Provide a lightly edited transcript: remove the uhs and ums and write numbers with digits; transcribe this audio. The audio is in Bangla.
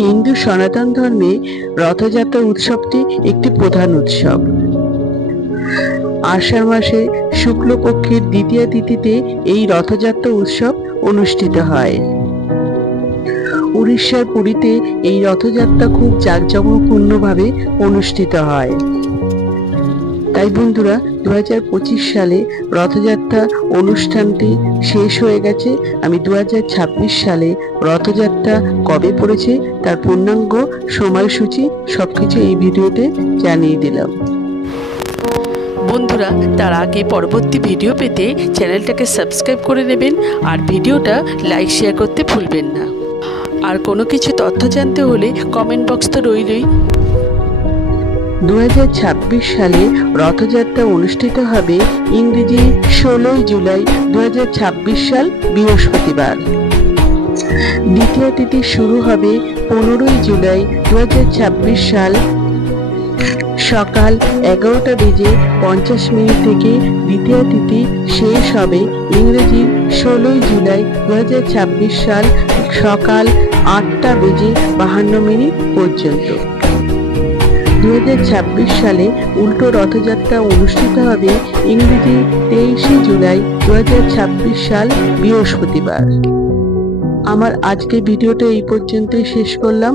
হিন্দু সনাতন ধর্মে রথযাত্রা উৎসবটি একটি প্রধান উৎসব। আষাঢ় মাসে শুক্লপক্ষের দ্বিতীয়া তিথিতে এই রথযাত্রা উৎসব অনুষ্ঠিত হয়। উড়িষ্যার পুরীতে এই রথযাত্রা খুব জাঁকজমকপূর্ণভাবে অনুষ্ঠিত হয়। তাই বন্ধুরা, 2025 সালে রথযাত্রা অনুষ্ঠানটি শেষ হয়ে গেছে। আমি 2026 সালে রথযাত্রা কবে পড়েছে তার পূর্ণাঙ্গ সময়সূচি সবকিছু এই ভিডিওতে জানিয়ে দিলাম। বন্ধুরা, তার আগে পরবর্তী ভিডিও পেতে চ্যানেলটাকে সাবস্ক্রাইব করে নেবেন আর ভিডিওটা লাইক শেয়ার করতে ভুলবেন না। আর কোনো কিছু তথ্য জানতে হলে কমেন্ট বক্স তো রইলই। 2026 সালে রথযাত্রা অনুষ্ঠিত হবে ইংরেজি 16 জুলাই 2026 সাল বৃহস্পতিবার। দ্বিতীয় তিথি শুরু হবে 15 জুলাই 2026 সাল সকাল 11:50 থেকে। দ্বিতীয় তিথি শেষ হবে ইংরেজি 16 জুলাই 2026 সাল সকাল 8:52 পর্যন্ত। 2026 সালে উল্টো রথযাত্রা অনুষ্ঠিত হবে ইংরেজি 23 জুলাই 2026 সাল বৃহস্পতিবার। আমার আজকে ভিডিওটা এই পর্যন্তই শেষ করলাম।